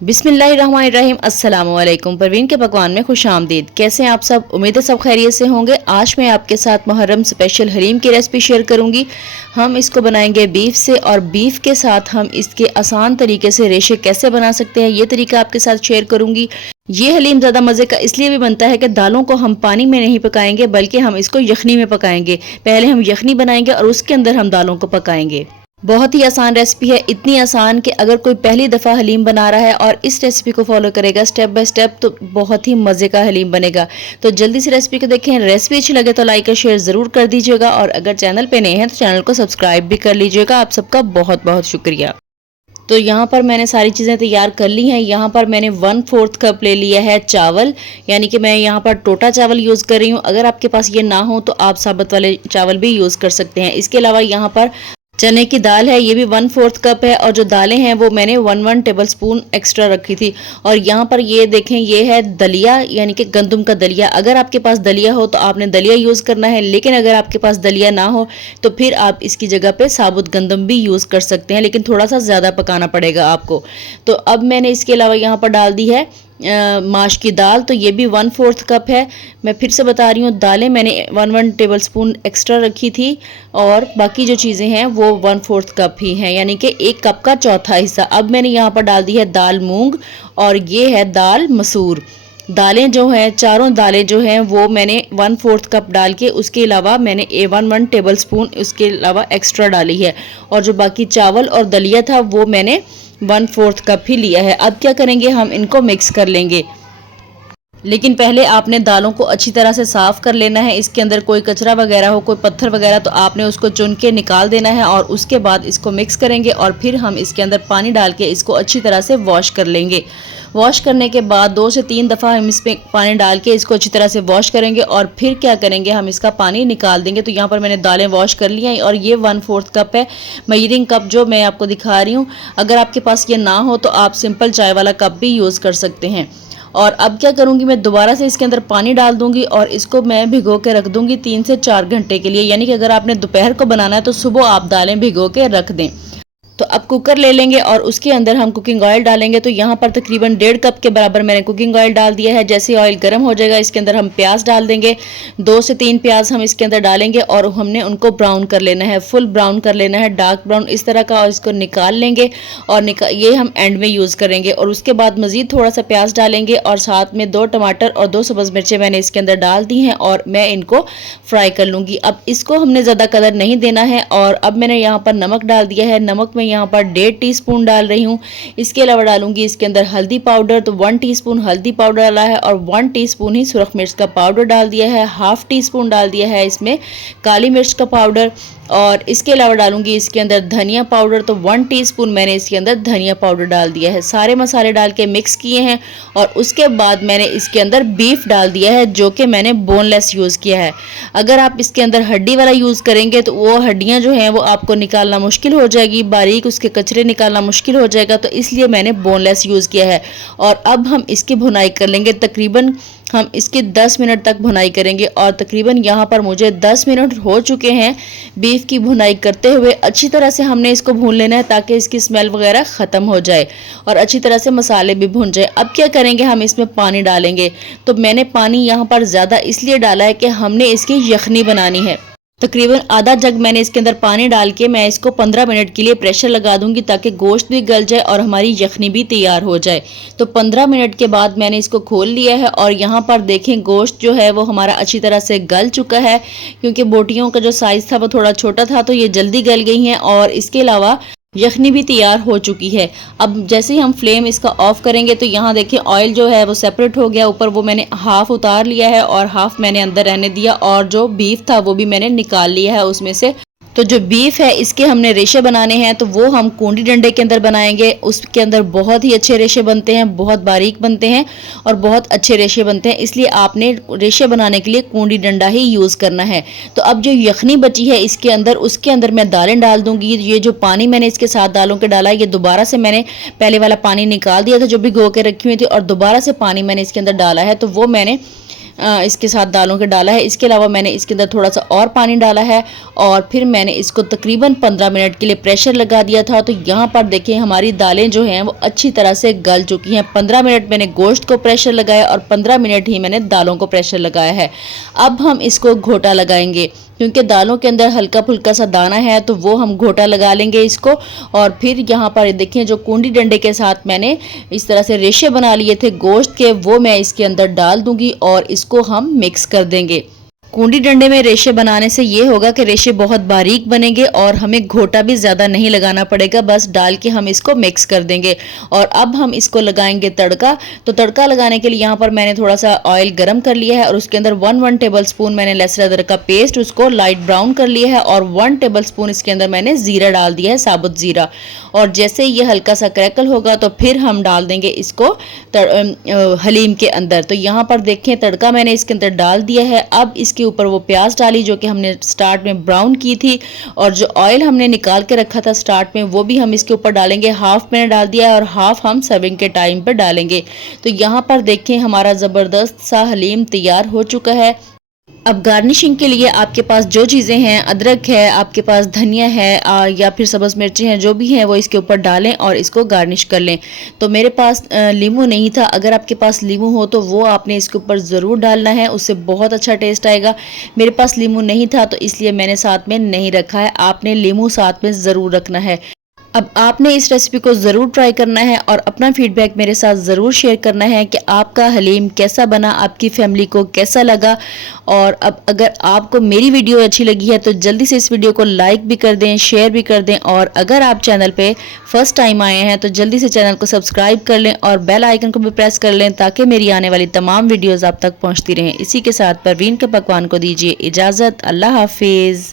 बिस्मिल्लाहिर्रहमानिर्रहीम। अस्सलाम वालेकुम। परवीन के पकवान में खुश आमदीद। कैसे हैं आप सब? उम्मीद है सब खैरियत से होंगे। आज मैं आपके साथ मुहर्रम स्पेशल हलीम की रेसिपी शेयर करूंगी। हम इसको बनाएंगे बीफ से, और बीफ के साथ हम इसके आसान तरीके से रेशे कैसे बना सकते हैं ये तरीका आपके साथ शेयर करूंगी। ये हलीम ज़्यादा मज़े का इसलिए भी बनता है कि दालों को हम पानी में नहीं पकाएंगे, बल्कि हम इसको यखनी में पकाएंगे। पहले हम यखनी बनाएंगे और उसके अंदर हम दालों को पकाएंगे। बहुत ही आसान रेसिपी है, इतनी आसान कि अगर कोई पहली दफ़ा हलीम बना रहा है और इस रेसिपी को फॉलो करेगा स्टेप बाय स्टेप, तो बहुत ही मज़े का हलीम बनेगा। तो जल्दी से रेसिपी को देखें। रेसिपी अच्छी लगे तो लाइक और शेयर ज़रूर कर दीजिएगा, और अगर चैनल पे नए हैं तो चैनल को सब्सक्राइब भी कर लीजिएगा। आप सबका बहुत बहुत शुक्रिया। तो यहाँ पर मैंने सारी चीज़ें तैयार कर ली हैं। यहाँ पर मैंने 1/4 कप ले लिया है चावल, यानी कि मैं यहाँ पर टोटा चावल यूज़ कर रही हूँ। अगर आपके पास ये ना हो तो आप साबुत वाले चावल भी यूज़ कर सकते हैं। इसके अलावा यहाँ पर चने की दाल है, ये भी 1/4 कप है। और जो दालें हैं वो मैंने 1 टेबल स्पून एक्स्ट्रा रखी थी। और यहाँ पर ये देखें, ये है दलिया, यानी कि गंदम का दलिया। अगर आपके पास दलिया हो तो आपने दलिया यूज़ करना है, लेकिन अगर आपके पास दलिया ना हो तो फिर आप इसकी जगह पे साबुत गंदम भी यूज़ कर सकते हैं, लेकिन थोड़ा सा ज़्यादा पकाना पड़ेगा आपको। तो अब मैंने इसके अलावा यहाँ पर डाल दी है माश की दाल, तो ये भी 1/4 कप है। मैं फिर से बता रही हूँ, दालें मैंने 1 टेबल स्पून एक्स्ट्रा रखी थी, और बाकी जो चीज़ें हैं वो 1/4 कप ही हैं, यानी कि 1 कप का चौथा हिस्सा। अब मैंने यहाँ पर डाल दी है दाल मूंग, और ये है दाल मसूर। दालें जो हैं, चारों दालें जो हैं वो मैंने 1/4 कप डाल के, उसके अलावा मैंने 1 टेबल स्पून उसके अलावा एक्स्ट्रा डाली है। और जो बाकी चावल और दलिया था वो मैंने 1/4 कप ही लिया है। अब क्या करेंगे, हम इनको मिक्स कर लेंगे। लेकिन पहले आपने दालों को अच्छी तरह से साफ़ कर लेना है। इसके अंदर कोई कचरा वगैरह हो, कोई पत्थर वगैरह, तो आपने उसको चुन के निकाल देना है। और उसके बाद इसको मिक्स करेंगे, और फिर हम इसके अंदर पानी डाल के इसको अच्छी तरह से वॉश कर लेंगे। वॉश करने के बाद 2 से 3 दफ़ा हम इसमें पानी डाल के इसको अच्छी तरह से वॉश करेंगे, और फिर क्या करेंगे, हम इसका पानी निकाल देंगे। तो यहाँ पर मैंने दालें वॉश कर ली हैं, और ये 1/4 कप है मेजरिंग कप जो मैं आपको दिखा रही हूँ। अगर आपके पास ये ना हो तो आप सिंपल चाय वाला कप भी यूज़ कर सकते हैं। और अब क्या करूँगी, मैं दोबारा से इसके अंदर पानी डाल दूंगी, और इसको मैं भिगो के रख दूंगी 3 से 4 घंटे के लिए। यानी कि अगर आपने दोपहर को बनाना है तो सुबह आप दालें भिगो के रख दें। तो अब कुकर ले लेंगे और उसके अंदर हम कुकिंग ऑयल डालेंगे। तो यहाँ पर तकरीबन 1.5 कप के बराबर मैंने कुकिंग ऑयल डाल दिया है। जैसे ऑयल गर्म हो जाएगा, इसके अंदर हम प्याज डाल देंगे। 2 से 3 प्याज हम इसके अंदर डालेंगे, और हमने उनको ब्राउन कर लेना है, फुल ब्राउन कर लेना है, डार्क ब्राउन इस तरह का। और इसको निकाल लेंगे, और ये हम एंड में यूज़ करेंगे। और उसके बाद मज़ीद थोड़ा सा प्याज डालेंगे, और साथ में 2 टमाटर और 2 सब्ज़ मिर्चें मैंने इसके अंदर डाल दी हैं, और मैं इनको फ्राई कर लूँगी। अब इसको हमने ज़्यादा कलर नहीं देना है। और अब मैंने यहाँ पर नमक डाल दिया है। नमक में यहाँ पर 1.5 टीस्पून डाल रही हूँ। इसके अलावा डालूंगी इसके अंदर हल्दी पाउडर, तो 1 टीस्पून हल्दी पाउडर डाला है, और 1 टीस्पून ही सुरख मिर्च का पाउडर डाल दिया है। ½ टीस्पून डाल दिया है इसमें काली मिर्च का पाउडर। और इसके अलावा डालूंगी इसके अंदर धनिया पाउडर, तो 1 टीस्पून मैंने इसके अंदर धनिया पाउडर डाल दिया है। सारे मसाले डाल के मिक्स किए हैं, और उसके बाद मैंने इसके अंदर बीफ डाल दिया है, जो कि मैंने बोनलेस यूज़ किया है। अगर आप इसके अंदर हड्डी वाला यूज़ करेंगे तो वो हड्डियाँ जो हैं वो आपको निकालना मुश्किल हो जाएगी, बारीक उसके कचरे निकालना मुश्किल हो जाएगा, तो इसलिए मैंने बोनलेस यूज़ किया है। और अब हम इसकी भुनाई कर लेंगे। तकरीबन हम इसकी 10 मिनट तक भुनाई करेंगे, और तकरीबन यहाँ पर मुझे 10 मिनट हो चुके हैं बीफ की भुनाई करते हुए। अच्छी तरह से हमने इसको भून लेना है ताकि इसकी स्मेल वगैरह ख़त्म हो जाए, और अच्छी तरह से मसाले भी भुन जाए। अब क्या करेंगे, हम इसमें पानी डालेंगे। तो मैंने पानी यहाँ पर ज़्यादा इसलिए डाला है कि हमने इसकी यखनी बनानी है। तकरीबन आधा जग मैंने इसके अंदर पानी डाल के मैं इसको 15 मिनट के लिए प्रेशर लगा दूंगी, ताकि गोश्त भी गल जाए और हमारी यखनी भी तैयार हो जाए। तो 15 मिनट के बाद मैंने इसको खोल लिया है, और यहाँ पर देखें गोश्त जो है वो हमारा अच्छी तरह से गल चुका है, क्योंकि बोटियों का जो साइज़ था वो थोड़ा छोटा था, तो ये जल्दी गल गई हैं। और इसके अलावा यखनी भी तैयार हो चुकी है। अब जैसे ही हम फ्लेम इसका ऑफ करेंगे तो यहाँ देखिए ऑयल जो है वो सेपरेट हो गया ऊपर, वो मैंने हाफ उतार लिया है और हाफ मैंने अंदर रहने दिया, और जो बीफ था वो भी मैंने निकाल लिया है उसमें से। तो जो बीफ है इसके हमने रेशे बनाने हैं, तो वो हम कूंडी डंडे के अंदर बनाएंगे। उसके अंदर बहुत ही अच्छे रेशे बनते हैं, बहुत बारीक बनते हैं और बहुत अच्छे रेशे बनते हैं, इसलिए आपने रेशे बनाने के लिए कूंडी डंडा ही यूज़ करना है। तो अब जो यखनी बची है इसके अंदर, उसके अंदर मैं दालें डाल दूंगी। ये जो पानी मैंने इसके साथ दालों के डाला है, ये दोबारा से मैंने पहले वाला पानी निकाल दिया था जो भिगो के रखी हुई थी, और दोबारा से पानी मैंने इसके अंदर डाला है। तो वो मैंने इसके साथ दालों के डाला है। इसके अलावा मैंने इसके अंदर थोड़ा सा और पानी डाला है और फिर मैंने इसको तकरीबन 15 मिनट के लिए प्रेशर लगा दिया था। तो यहाँ पर देखिए हमारी दालें जो हैं वो अच्छी तरह से गल चुकी हैं। 15 मिनट मैंने गोश्त को प्रेशर लगाया और 15 मिनट ही मैंने दालों को प्रेशर लगाया है। अब हम इसको घोटा लगाएंगे, क्योंकि दालों के अंदर हल्का फुल्का सा दाना है तो वो हम घोटा लगा लेंगे इसको। और फिर यहाँ पर देखिए जो कूंडी डंडे के साथ मैंने इस तरह से रेशे बना लिए थे गोश्त के, वो मैं इसके अंदर डाल दूंगी और इसको हम मिक्स कर देंगे। कूंडी डंडे में रेशे बनाने से ये होगा कि रेशे बहुत बारीक बनेंगे और हमें घोटा भी ज़्यादा नहीं लगाना पड़ेगा, बस डाल के हम इसको मिक्स कर देंगे। और अब हम इसको लगाएंगे तड़का। तो तड़का लगाने के लिए यहाँ पर मैंने थोड़ा सा ऑयल गरम कर लिया है और उसके अंदर 1 टेबल स्पून मैंने लहसुन अदरक का पेस्ट उसको लाइट ब्राउन कर लिया है और 1 टेबल स्पून इसके अंदर मैंने ज़ीरा डाल दिया है, साबुत ज़ीरा। और जैसे ये हल्का सा क्रैकल होगा तो फिर हम डाल देंगे इसको हलीम के अंदर। तो यहाँ पर देखें तड़का मैंने इसके अंदर डाल दिया है। अब इसके ऊपर वो प्याज डाली जो कि हमने स्टार्ट में ब्राउन की थी, और जो ऑयल हमने निकाल के रखा था स्टार्ट में वो भी हम इसके ऊपर डालेंगे। हाफ मैंने डाल दिया है और हाफ हम सर्विंग के टाइम पर डालेंगे। तो यहाँ पर देखें हमारा ज़बरदस्त सा हलीम तैयार हो चुका है। अब गार्निशिंग के लिए आपके पास जो चीज़ें हैं, अदरक है, आपके पास धनिया है या फिर सब्ज़ मिर्ची हैं, जो भी हैं वो इसके ऊपर डालें और इसको गार्निश कर लें। तो मेरे पास लीमू नहीं था, अगर आपके पास लीमू हो तो वो आपने इसके ऊपर ज़रूर डालना है, उससे बहुत अच्छा टेस्ट आएगा। मेरे पास लीमू नहीं था तो इसलिए मैंने साथ में नहीं रखा है, आपने लीमू साथ में ज़रूर रखना है। अब आपने इस रेसिपी को ज़रूर ट्राई करना है और अपना फीडबैक मेरे साथ ज़रूर शेयर करना है कि आपका हलीम कैसा बना, आपकी फैमिली को कैसा लगा। और अब अगर आपको मेरी वीडियो अच्छी लगी है तो जल्दी से इस वीडियो को लाइक भी कर दें, शेयर भी कर दें, और अगर आप चैनल पे फर्स्ट टाइम आए हैं तो जल्दी से चैनल को सब्सक्राइब कर लें और बेल आइकन को भी प्रेस कर लें ताकि मेरी आने वाली तमाम वीडियोज़ आप तक पहुँचती रहें। इसी के साथ परवीन के पकवान को दीजिए इजाज़त। अल्लाह हाफिज़।